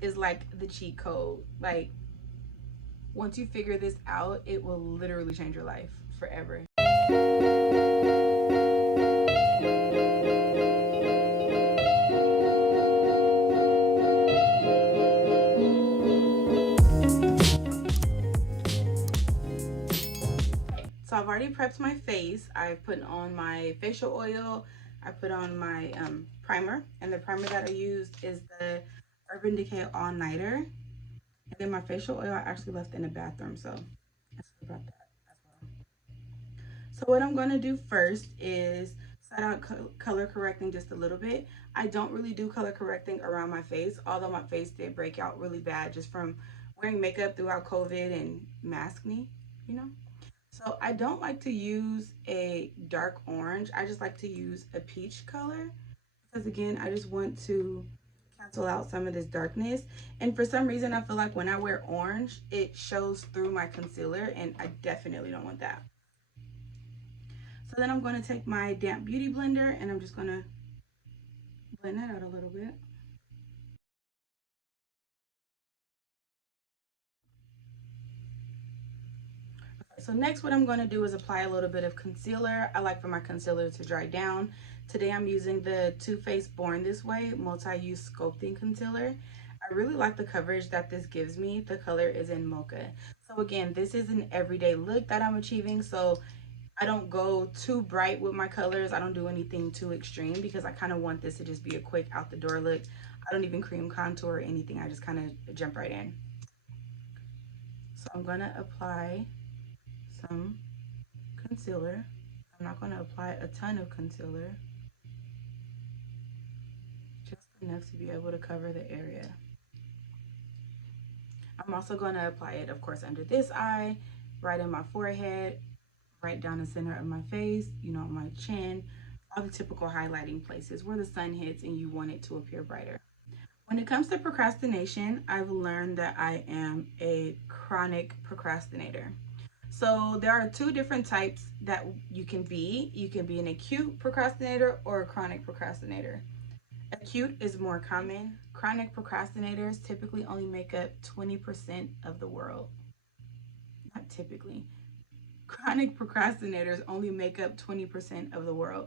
is like the cheat code. Like, once you figure this out, it will literally change your life forever. So I've already prepped my face. I've put on my facial oil. I put on my primer. And the primer that I used is the Urban Decay All Nighter. And then my facial oil I actually left in the bathroom. So I should have brought that as well. So what I'm going to do first is start out color correcting just a little bit. I don't really do color correcting around my face, although my face did break out really bad just from wearing makeup throughout COVID and maskne, you know. So I don't like to use a dark orange. I just like to use a peach color because again, I just want to cancel out some of this darkness. And for some reason, I feel like when I wear orange, it shows through my concealer and I definitely don't want that. So then I'm going to take my damp beauty blender and I'm just going to blend that out a little bit. So next what I'm going to do is apply a little bit of concealer. I like for my concealer to dry down. Today I'm using the Too Faced Born This Way multi-use sculpting concealer. I really like the coverage that this gives me. The color is in mocha. So again, this is an everyday look that I'm achieving. So I don't go too bright with my colors. I don't do anything too extreme because I kind of want this to just be a quick out the door look. I don't even cream contour or anything. I just kind of jump right in. So I'm going to apply some concealer. I'm not going to apply a ton of concealer, just enough to be able to cover the area. I'm also going to apply it, of course, under this eye, right in my forehead, right down the center of my face, you know, my chin, all the typical highlighting places where the sun hits and you want it to appear brighter. When it comes to procrastination, I've learned that I am a chronic procrastinator. So there are two different types that you can be. You can be an acute procrastinator or a chronic procrastinator. Acute is more common. Chronic procrastinators typically only make up 20% of the world. Not typically. Chronic procrastinators only make up 20% of the world.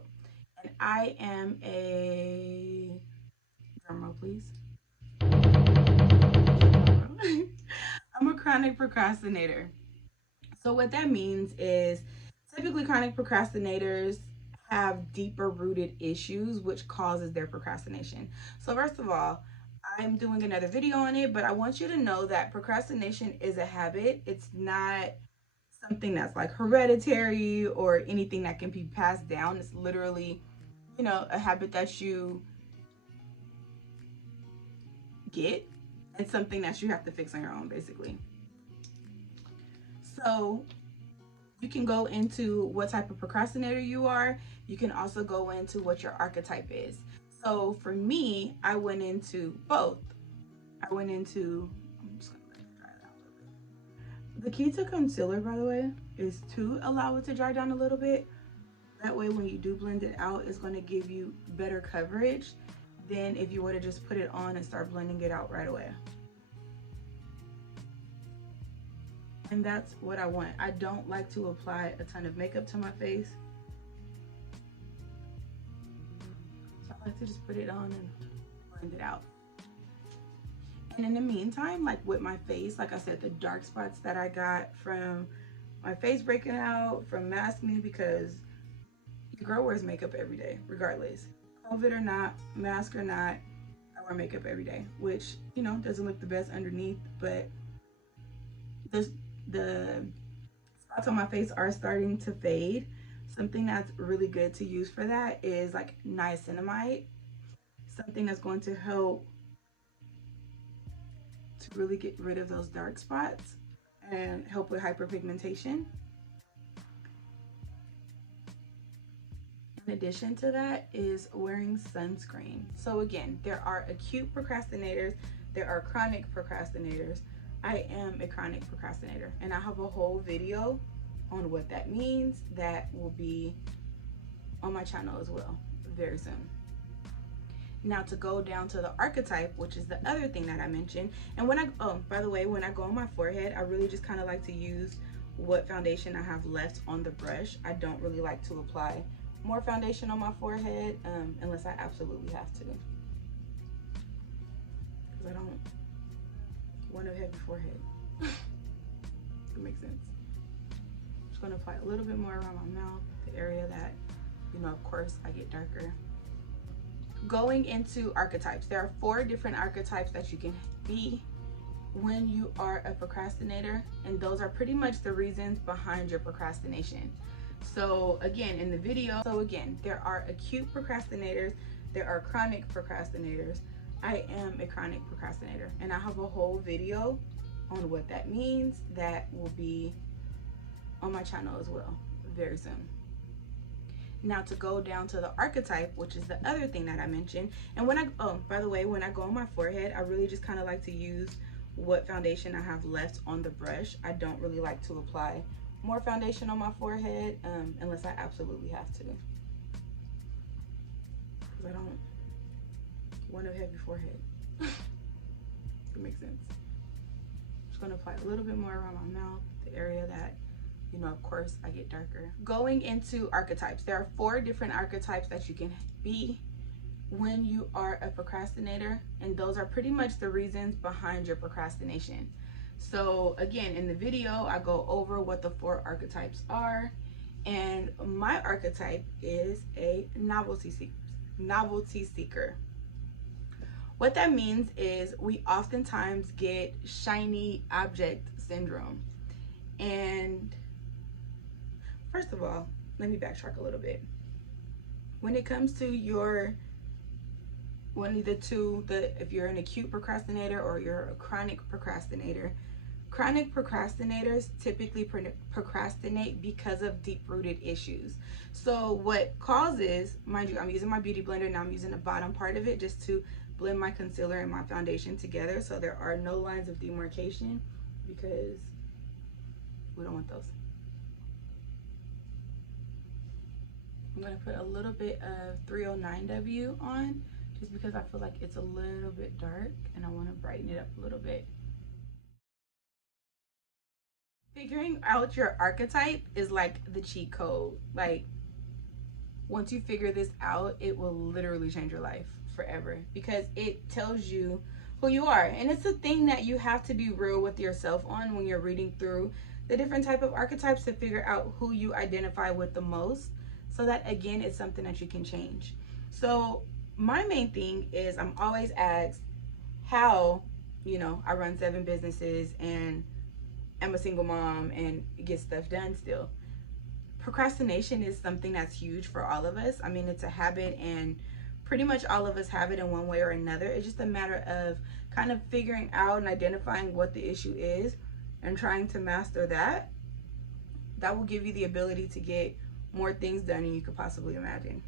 And I am a, drum roll please. I'm a chronic procrastinator. So what that means is typically chronic procrastinators have deeper rooted issues which causes their procrastination. So first of all, I'm doing another video on it, but I want you to know that procrastination is a habit. It's not something that's like hereditary or anything that can be passed down. It's literally, you know, a habit that you get and something that you have to fix on your own, basically. So you can go into what type of procrastinator you are. You can also go into what your archetype is. So for me, I went into both. I went into, I'm just gonna let it dry down a little bit. The key to concealer, by the way, is to allow it to dry down a little bit. That way when you do blend it out, it's gonna give you better coverage than if you were to just put it on and start blending it out right away. And that's what I want. I don't like to apply a ton of makeup to my face. So I like to just put it on and blend it out. And in the meantime, like with my face, like I said, the dark spots that I got from my face breaking out, from maskne, because your girl wears makeup every day, regardless. COVID or not, mask or not, I wear makeup every day, which, you know, doesn't look the best underneath, but the spots on my face are starting to fade. Something that's really good to use for that is like niacinamide, something that's going to help to really get rid of those dark spots and help with hyperpigmentation. In addition to that is wearing sunscreen. So again, there are acute procrastinators, there are chronic procrastinators. I am a chronic procrastinator and I have a whole video on what that means that will be on my channel as well very soon. Now to go down to the archetype, which is the other thing that I mentioned. And when by the way, when I go on my forehead, I really just kind of like to use what foundation I have left on the brush. I don't really like to apply more foundation on my forehead unless I absolutely have to. Because I don't want a heavy forehead. It makes sense. I'm just going to apply a little bit more around my mouth, the area that, you know, of course, I get darker. Going into archetypes, there are 4 different archetypes that you can be when you are a procrastinator, and those are pretty much the reasons behind your procrastination. So again, in the video, there are acute procrastinators, there are chronic procrastinators. I am a chronic procrastinator, and I have a whole video on what that means that will be on my channel as well very soon. Now to go down to the archetype, which is the other thing that I mentioned. And when by the way, when I go on my forehead, I really just kind of like to use what foundation I have left on the brush. I don't really like to apply more foundation on my forehead unless I absolutely have to. Because I don't want a heavy forehead. It makes sense. I'm just going to apply a little bit more around my mouth, the area that, you know, of course, I get darker. Going into archetypes, there are 4 different archetypes that you can be when you are a procrastinator, and those are pretty much the reasons behind your procrastination. So again, in the video, I go over what the 4 archetypes are, and my archetype is a novelty seeker. What that means is we oftentimes get shiny object syndrome. And first of all, let me backtrack a little bit. When it comes to if you're an acute procrastinator or you're a chronic procrastinator, chronic procrastinators typically procrastinate because of deep-rooted issues. So what causes, mind you, I'm using my beauty blender, now I'm using the bottom part of it just to blend my concealer and my foundation together so there are no lines of demarcation, because we don't want those. I'm going to put a little bit of 309W on just because I feel like it's a little bit dark and I want to brighten it up a little bit. Figuring out your archetype is like the cheat code. Like, once you figure this out, it will literally change your life forever, because it tells you who you are. And it's a thing that you have to be real with yourself on when you're reading through the different type of archetypes to figure out who you identify with the most, so that again, it's something that you can change. So my main thing is I'm always asked how, you know, I run 7 businesses and I'm a single mom and get stuff done still. Procrastination is something that's huge for all of us. I mean, it's a habit and pretty much all of us have it in one way or another. It's just a matter of kind of figuring out and identifying what the issue is and trying to master that. That will give you the ability to get more things done than you could possibly imagine.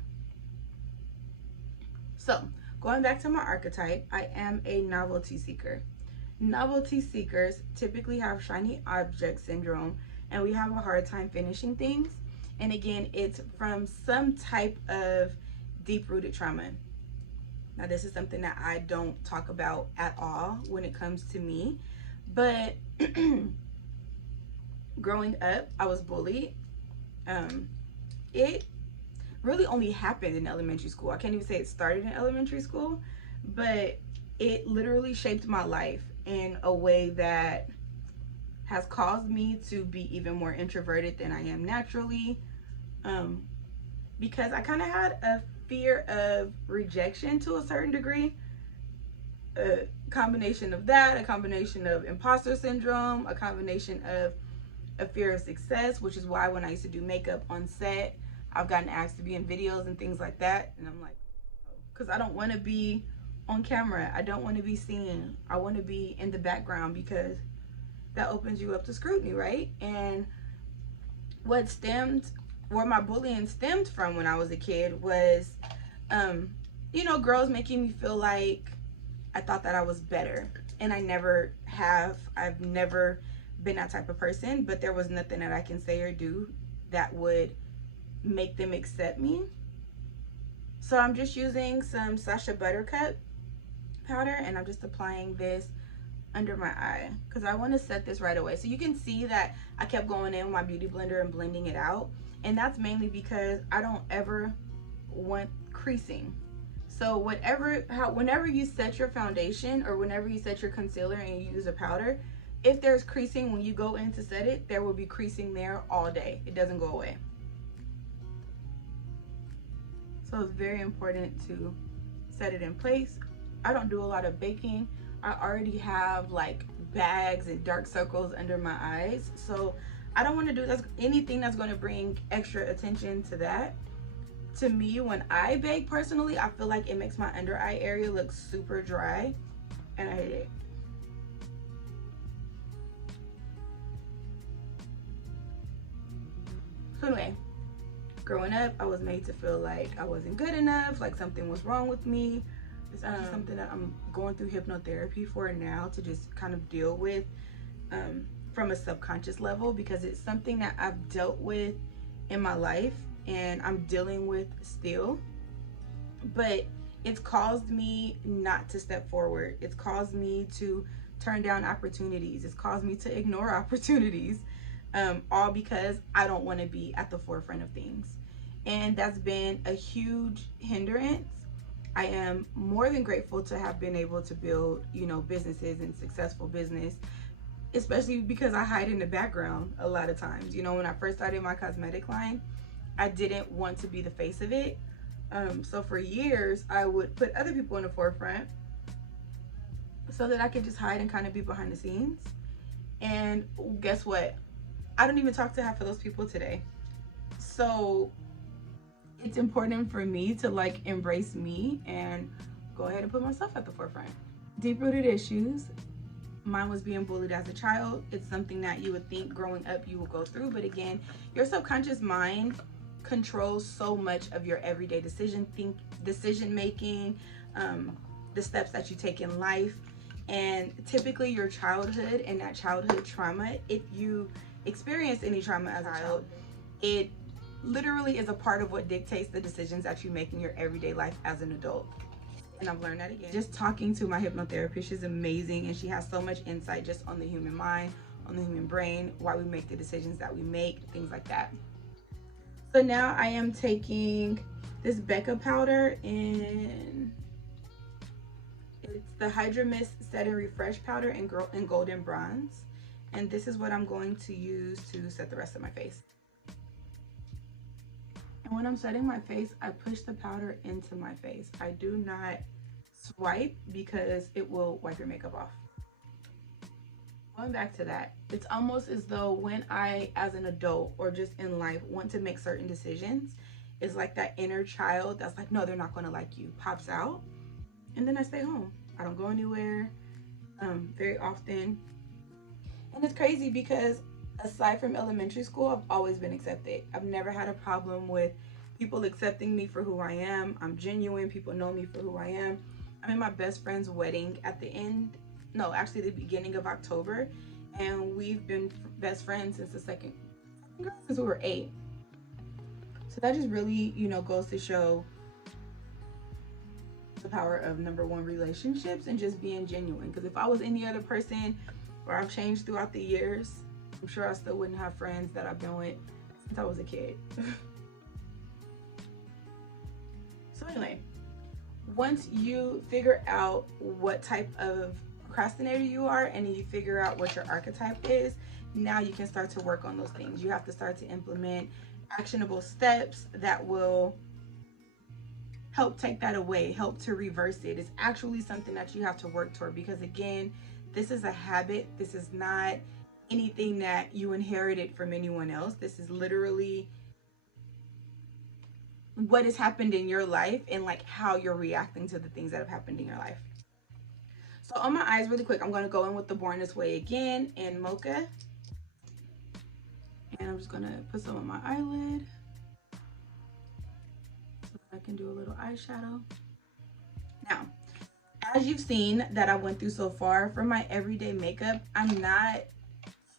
So going back to my archetype, I am a novelty seeker. Novelty seekers typically have shiny object syndrome, and we have a hard time finishing things. And again, it's from some type of deep-rooted trauma. Now, this is something that I don't talk about at all when it comes to me, but growing up, I was bullied. It really only happened in elementary school. I can't even say it started in elementary school, but it literally shaped my life in a way that has caused me to be even more introverted than I am naturally, because I kind of had a fear of rejection to a certain degree. A combination of that, a combination of imposter syndrome, a combination of a fear of success, which is why when I used to do makeup on set, I've gotten asked to be in videos and things like that, and I'm like, because I don't want to be on camera. I don't want to be seen. I want to be in the background, because that opens you up to scrutiny, right? And where my bullying stemmed from when I was a kid was, you know, girls making me feel like I thought that I was better, and I never have. I've never been that type of person, but there was nothing that I can say or do that would make them accept me. So I'm just using some Sasha Buttercup powder, and I'm just applying this under my eye because I want to set this right away. So you can see that I kept going in with my beauty blender and blending it out, and that's mainly because I don't ever want creasing. So whenever you set your foundation or whenever you set your concealer and you use a powder, if there's creasing when you go in to set it, there will be creasing there all day. It doesn't go away. So it's very important to set it in place. I don't do a lot of baking. I already have like bags and dark circles under my eyes, so I don't want to do anything that's going to bring extra attention to that. To me, when I bake personally, I feel like it makes my under eye area look super dry, and I hate it. So anyway, growing up, I was made to feel like I wasn't good enough, like something was wrong with me. It's actually something that I'm going through hypnotherapy for now to just kind of deal with from a subconscious level, because it's something that I've dealt with in my life and I'm dealing with still. But it's caused me not to step forward. It's caused me to turn down opportunities. It's caused me to ignore opportunities, all because I don't want to be at the forefront of things. And that's been a huge hindrance. I am more than grateful to have been able to build, businesses and successful business, especially because I hide in the background a lot of times. When I first started my cosmetic line, I didn't want to be the face of it. So for years, I would put other people in the forefront so that I could just hide and kind of be behind the scenes. And guess what? I don't even talk to half of those people today. So it's important for me to embrace me and go ahead and put myself at the forefront. Deep-rooted issues. Mine was being bullied as a child. It's something that you would think growing up you will go through, but again, your subconscious mind controls so much of your everyday decision making, the steps that you take in life, and typically your childhood and that childhood trauma, if you experience any trauma as a child, it literally is a part of what dictates the decisions that you make in your everyday life as an adult. And I've learned that again. Just talking to my hypnotherapist, she's amazing, and she has so much insight just on the human mind, on the human brain, why we make the decisions that we make, things like that. So now I am taking this Becca powder in, it's the Hydra Mist Set and Refresh powder in Golden Bronze. And this is what I'm going to use to set the rest of my face. And when I'm setting my face, I push the powder into my face. I do not swipe because it will wipe your makeup off. Going back to that, it's almost as though when I, as an adult or just in life, want to make certain decisions, it's like that inner child that's like, no, they're not going to like you, pops out. And then I stay home. I don't go anywhere very often. And it's crazy because aside from elementary school, I've always been accepted. I've never had a problem with people accepting me for who I am. I'm genuine. People know me for who I am. I'm in my best friend's wedding at the beginning of October, and we've been best friends since since we were 8. So that just really, goes to show the power of, number one, relationships and just being genuine. Because if I was any other person, or I've changed throughout the years, I'm sure I still wouldn't have friends that I've been with since I was a kid. So anyway, once you figure out what type of procrastinator you are and you figure out what your archetype is, now you can start to work on those things. You have to start to implement actionable steps that will help take that away, help to reverse it. It's actually something that you have to work toward, because again, this is a habit. This is not anything that you inherited from anyone else. This is literally what has happened in your life and how you're reacting to the things that have happened in your life. So on my eyes, really quick, I'm going to go in with the Born This Way again in Mocha. And I'm just going to put some on my eyelid so that I can do a little eyeshadow. Now, as you've seen that I went through so far, for my everyday makeup, I'm not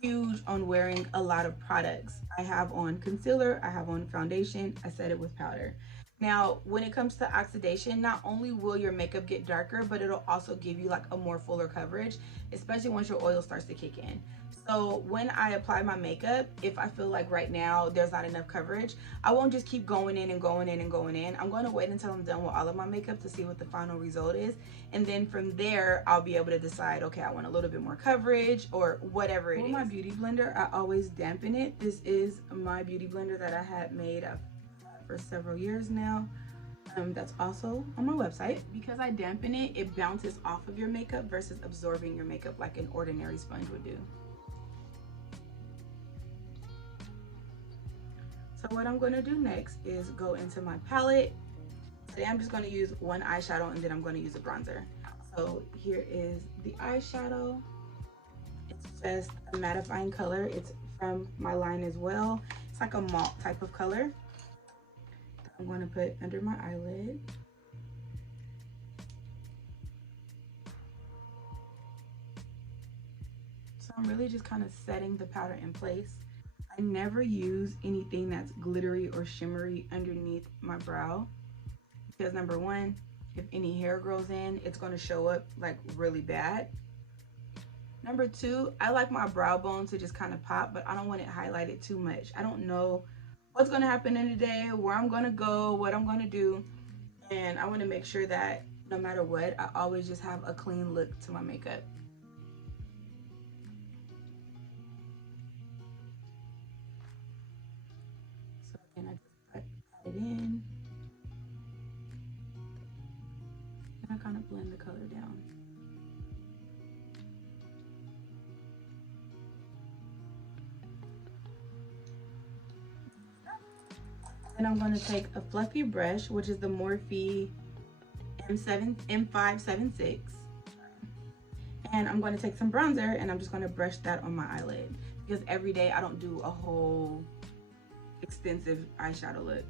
huge on wearing a lot of products. I have on concealer, I have on foundation, I set it with powder. Now, when it comes to oxidation, not only will your makeup get darker, but it'll also give you like a more fuller coverage, especially once your oil starts to kick in. So when I apply my makeup, if I feel like right now there's not enough coverage, I won't just keep going in and going in and going in. I'm going to wait until I'm done with all of my makeup to see what the final result is. And then from there, I'll be able to decide, okay, I want a little bit more coverage or whatever it is. With my beauty blender, I always dampen it. This is my beauty blender that I had made for several years now. That's also on my website. Because I dampen it, it bounces off of your makeup versus absorbing your makeup like an ordinary sponge would do. So what I'm going to do next is go into my palette. Today I'm just going to use one eyeshadow and then I'm going to use a bronzer. So here is the eyeshadow. It's just a mattifying color. It's from my line as well. It's like a mauve type of color. I'm going to put under my eyelid. So I'm really just kind of setting the powder in place. I never use anything that's glittery or shimmery underneath my brow because number one, if any hair grows in, it's going to show up like really bad. Number two, I like my brow bone to just kind of pop, but I don't want it highlighted too much. I don't know what's going to happen in the day, where I'm going to go, what I'm going to do, and I want to make sure that no matter what, I always just have a clean look to my makeup. So again, I just pat it in, and I kind of blend the color down. Then I'm going to take a fluffy brush, which is the Morphe M576. And I'm going to take some bronzer and I'm just going to brush that on my eyelid. Because every day I don't do a whole extensive eyeshadow look.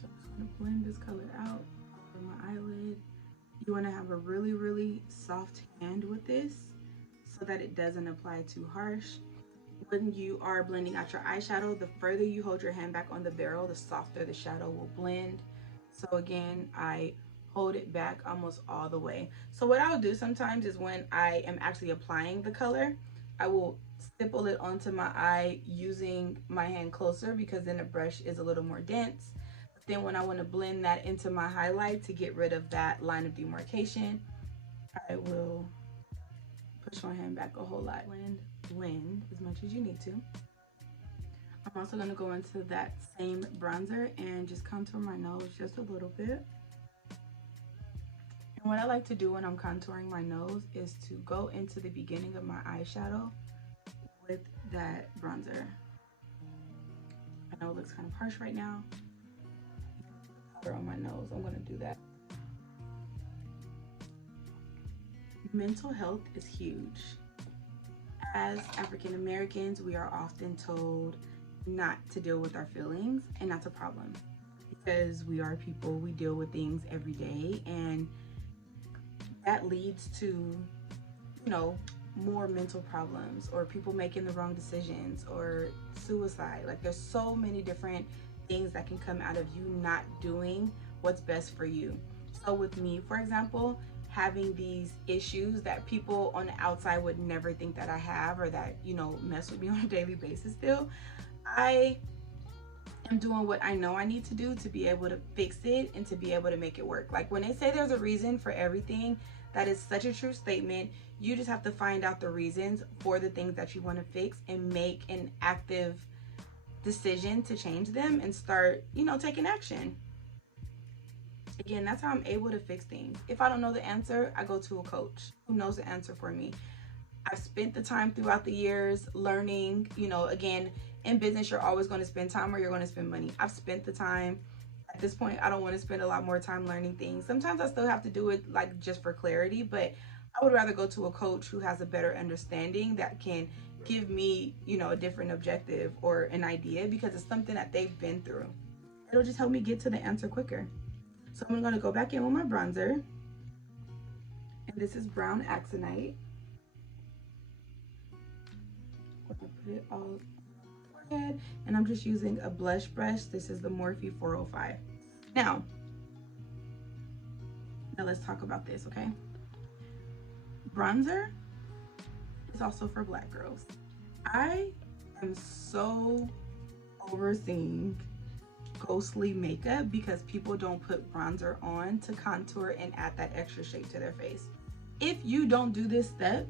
So I'm just going to blend this color out on my eyelid. You want to have a really, really soft hand with this, so that it doesn't apply too harsh. When you are blending out your eyeshadow, the further you hold your hand back on the barrel, the softer the shadow will blend. So again, I hold it back almost all the way. So what I'll do sometimes is when I am actually applying the color, I will stipple it onto my eye using my hand closer because then the brush is a little more dense. But then when I want to blend that into my highlight to get rid of that line of demarcation, I will push my hand back a whole lot. Blend as much as you need to. I'm also going to go into that same bronzer and just contour my nose just a little bit. And what I like to do when I'm contouring my nose is to go into the beginning of my eyeshadow with that bronzer. I know it looks kind of harsh right now. Powder on my nose, I'm going to do that. Mental health is huge. As African Americans, we are often told not to deal with our feelings, and that's a problem because we are people, we deal with things every day, and that leads to, you know, more mental problems or people making the wrong decisions or suicide. Like there's so many different things that can come out of you not doing what's best for you. So with me, for example, having these issues that people on the outside would never think that I have or that, you know, mess with me on a daily basis still, I am doing what I know I need to do to be able to fix it and to be able to make it work. Like when they say there's a reason for everything, that is such a true statement. You just have to find out the reasons for the things that you want to fix and make an active decision to change them and start, you know, taking action. Again, that's how I'm able to fix things. If I don't know the answer, I go to a coach who knows the answer for me. I've spent the time throughout the years learning, you know, again, in business, you're always going to spend time or you're going to spend money. I've spent the time. At this point, I don't want to spend a lot more time learning things. Sometimes I still have to do it like just for clarity, but I would rather go to a coach who has a better understanding that can give me, you know, a different objective or an idea because it's something that they've been through. It'll just help me get to the answer quicker. So I'm going to go back in with my bronzer. And this is brown Axonite. I put it all on the forehead, and I'm just using a blush brush. This is the Morphe 405. Now let's talk about this, okay? Bronzer is also for Black girls. I am so overseeing ghostly makeup because people don't put bronzer on to contour and add that extra shape to their face. If you don't do this step,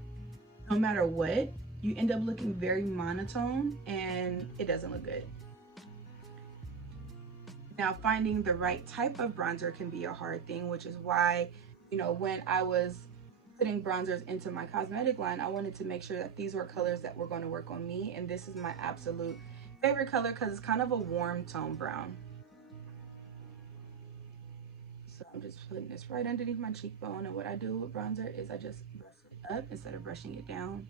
no matter what, you end up looking very monotone and it doesn't look good. Now, finding the right type of bronzer can be a hard thing, which is why, you know, when I was putting bronzers into my cosmetic line, I wanted to make sure that these were colors that were going to work on me, and this is my absolute favorite color because it's kind of a warm tone brown. So I'm just putting this right underneath my cheekbone, and what I do with bronzer is I just brush it up instead of brushing it down.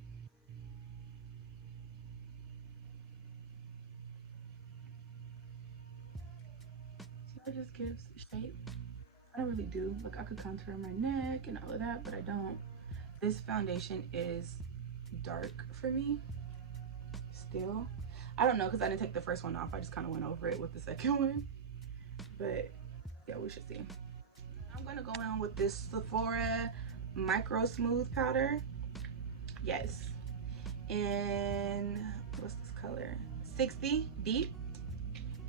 So it just gives shape. I don't really do, like I could contour my neck and all of that, but I don't. This foundation is dark for me still. I don't know, because I didn't take the first one off. I just kind of went over it with the second one. But yeah, we should see. I'm gonna go in with this Sephora Micro Smooth Powder. Yes. And what's this color? 60 Deep.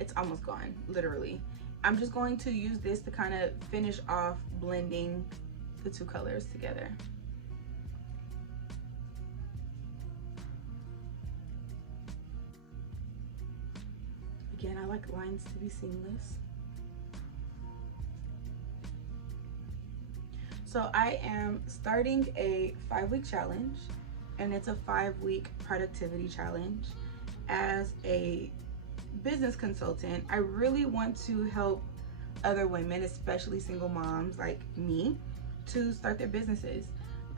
It's almost gone, literally. I'm just going to use this to kind of finish off blending the two colors together. Again, I like lines to be seamless. So I am starting a 5-week challenge, and it's a 5-week productivity challenge. As a business consultant, I really want to help other women, especially single moms like me, to start their businesses.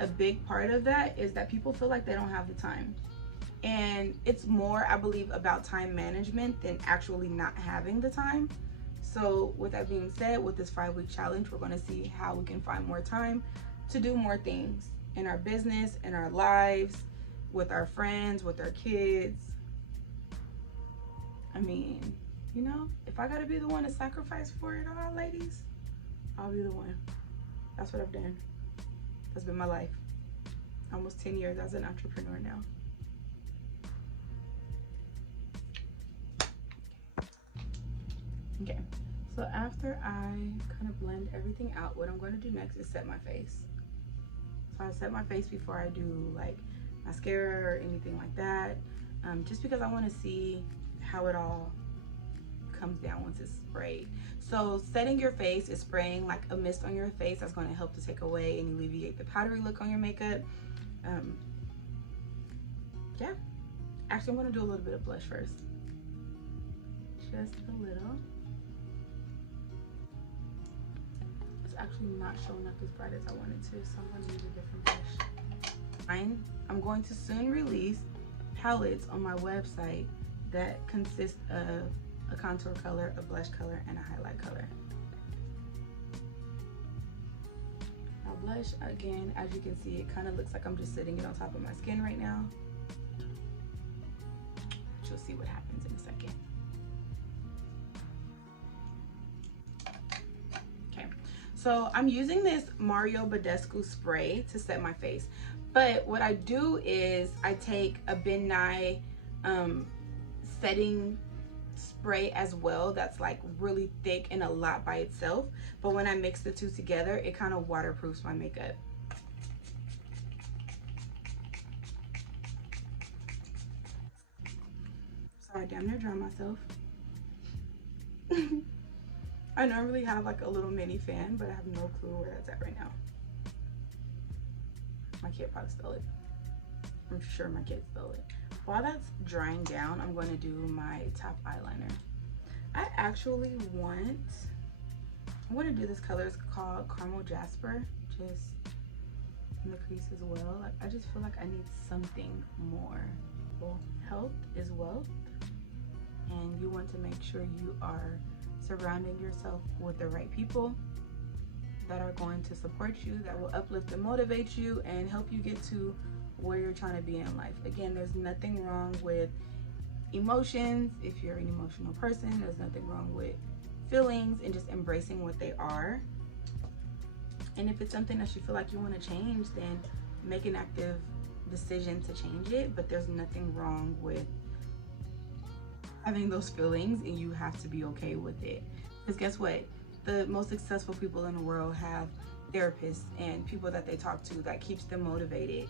A big part of that is that people feel like they don't have the time. And it's more, I believe, about time management than actually not having the time. So with that being said, with this 5-week challenge, we're gonna see how we can find more time to do more things in our business, in our lives, with our friends, with our kids. I mean, you know, if I gotta be the one to sacrifice for it all, ladies, I'll be the one. That's what I've done. That's been my life. Almost 10 years as an entrepreneur now. Okay, so after I kind of blend everything out, what I'm going to do next is set my face. So I set my face before I do like mascara or anything like that, just because I want to see how it all comes down once it's sprayed. So setting your face is spraying like a mist on your face. That's going to help to take away and alleviate the powdery look on your makeup. Yeah, actually I'm going to do a little bit of blush first, just a little. Actually not showing up as bright as I wanted to, so I'm going to use a different brush. I'm going to soon release palettes on my website that consist of a contour color, a blush color, and a highlight color. Now blush, again, as you can see, it kind of looks like I'm just sitting it on top of my skin right now. But you'll see what happens in a second. So I'm using this Mario Badescu spray to set my face. But what I do is I take a Ben Nye setting spray as well that's like really thick and a lot by itself. But when I mix the two together, it kind of waterproofs my makeup. Sorry, I damn near drowned myself. I normally have like a little mini fan, but I have no clue where that's at right now. My kid probably stole it. I'm sure my kid stole it. While that's drying down, I'm going to do my top eyeliner. I actually want, I'm going to do this color. It's called Caramel Jasper, just in the crease as well. I just feel like I need something more. Well, health is wealth, and you want to make sure you are surrounding yourself with the right people that are going to support you, that will uplift and motivate you and help you get to where you're trying to be in life. Again, there's nothing wrong with emotions. If you're an emotional person, there's nothing wrong with feelings and just embracing what they are. And if it's something that you feel like you want to change, then make an active decision to change it. But there's nothing wrong with having those feelings, and you have to be okay with it. Because guess what? The most successful people in the world have therapists and people that they talk to that keeps them motivated.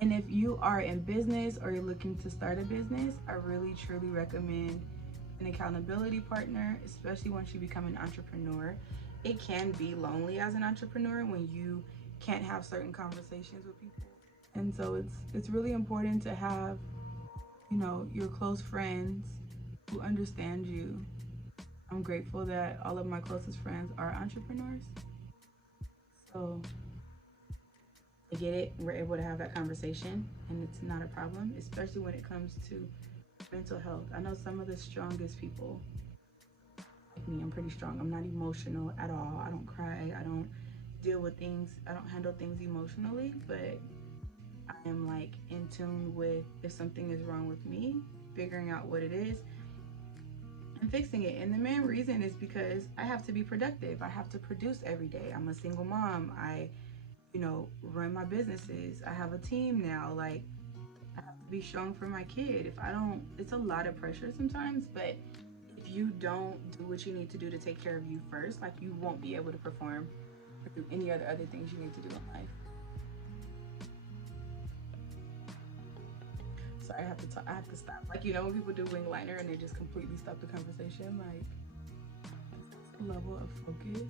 And if you are in business or you're looking to start a business, I really truly recommend an accountability partner, especially once you become an entrepreneur. It can be lonely as an entrepreneur when you can't have certain conversations with people. And so it's really important to have, your close friends who understand you. I'm grateful that all of my closest friends are entrepreneurs. So I get it. We're able to have that conversation, and it's not a problem, especially when it comes to mental health. I know some of the strongest people, like me, I'm pretty strong. I'm not emotional at all. I don't cry. I don't deal with things. I don't handle things emotionally, but I am like in tune with if something is wrong with me, figuring out what it is and fixing it. And the main reason is because I have to be productive. I have to produce every day. I'm a single mom. I run my businesses. I have a team now. Like, I have to be strong for my kid. If I don't, it's a lot of pressure sometimes, but if you don't do what you need to do to take care of you first, like, you won't be able to perform or do any other things you need to do in life. So I have to stop. Like, when people do wing liner and they just completely stop the conversation, like, that's a level of focus.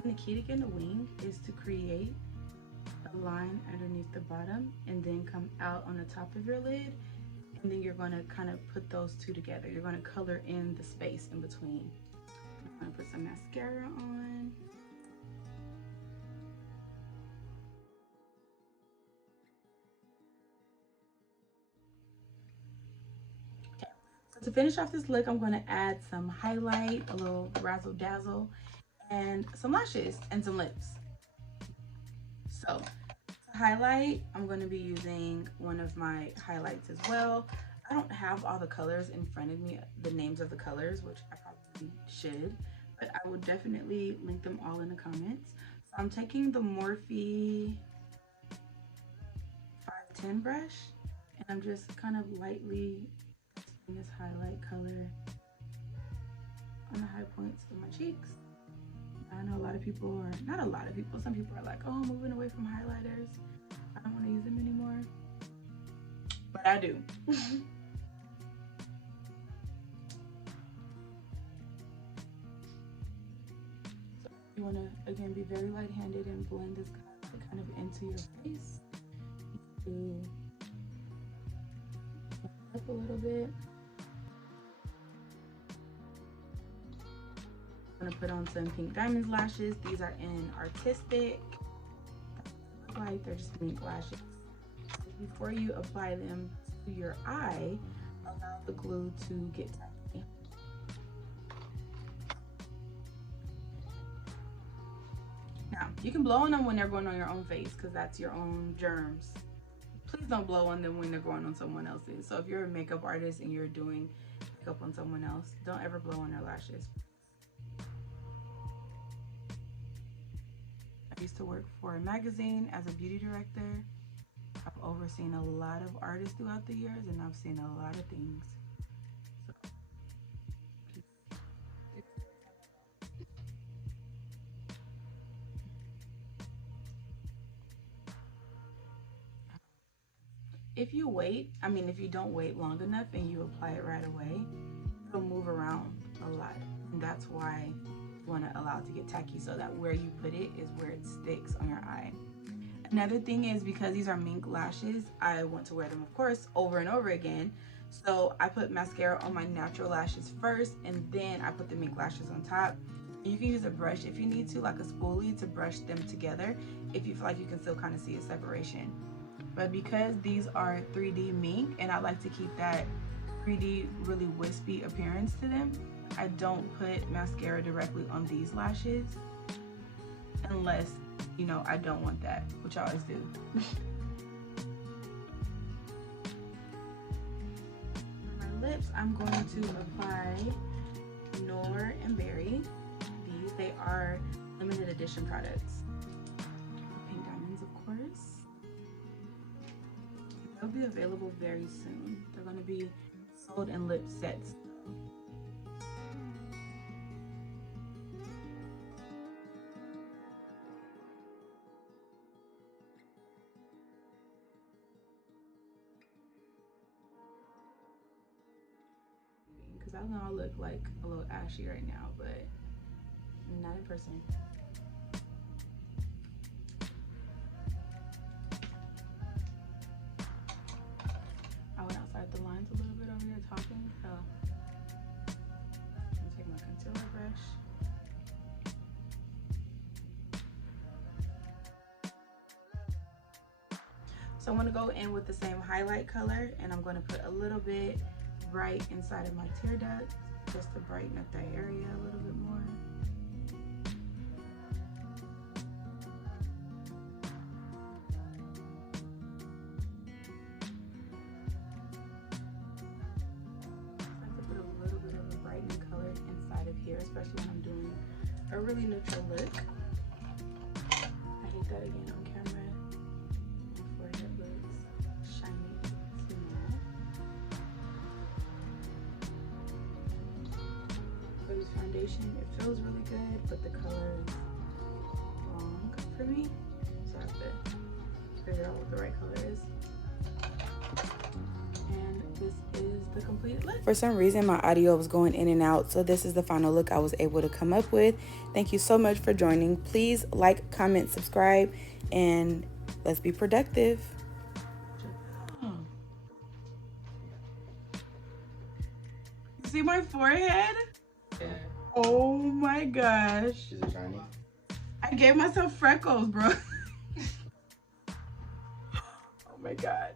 And the key to getting a wing is to create a line underneath the bottom and then come out on the top of your lid. And then you're going to kind of put those two together. You're going to color in the space in between. I'm going to put some mascara on. Okay, so to finish off this look, I'm going to add some highlight, a little razzle dazzle, and some lashes and some lips. So to highlight, I'm going to be using one of my highlights as well. I don't have all the colors in front of me, the names of the colors, which I probably should, but I will definitely link them all in the comments. So I'm taking the Morphe 510 brush, and I'm just kind of lightly putting this highlight color on the high points of my cheeks. I know a lot of people, or not a lot of people, some people are like, oh, I'm moving away from highlighters. I don't want to use them anymore. But I do. So you want to, again, be very light-handed and blend this kind of into your face. You up a little bit. I'm going to put on some Pink Diamonds lashes. These are in Artistic. Like, they're just pink lashes. Before you apply them to your eye, allow the glue to get tacky. Now, you can blow on them when they're going on your own face because that's your own germs. Please don't blow on them when they're going on someone else's. So if you're a makeup artist and you're doing makeup on someone else, don't ever blow on their lashes. I used to work for a magazine as a beauty director. I've overseen a lot of artists throughout the years, and I've seen a lot of things. So, if you don't wait long enough and you apply it right away, it'll move around a lot. And that's why you want to allow it to get tacky, so that where you put it is where it sticks on your eye. Another thing is, because these are mink lashes, I want to wear them, of course, over and over again. So I put mascara on my natural lashes first, and then I put the mink lashes on top. You can use a brush if you need to, like a spoolie, to brush them together if you feel like you can still kind of see a separation. But because these are 3D mink, and I like to keep that 3D really wispy appearance to them, I don't put mascara directly on these lashes unless, you know, I don't want that, which I always do. For my lips, I'm going to apply Noor and Berry. They are limited edition products. Pink diamonds, of course. They'll be available very soon. They're going to be sold in lip sets. Because I know I look like a little ashy right now, but not in person. I went outside the lines a little bit over here talking. So I'm gonna take my concealer brush. So I'm gonna go in with the same highlight color, and I'm gonna put a little bit right inside of my tear duct just to brighten up that area a little bit more. Especially when I'm doing a really neutral look. I hate that again on camera. My forehead looks shiny, small. For this foundation, it feels really good, but the color is wrong for me. So I have to figure out what the right color is. This is the completed look. For some reason my audio was going in and out, so this is the final look I was able to come up with. Thank you so much for joining. Please like, comment, subscribe, and let's be productive. See my forehead? Yeah. Oh my gosh. Is it shiny? I gave myself freckles, bro. Oh my god.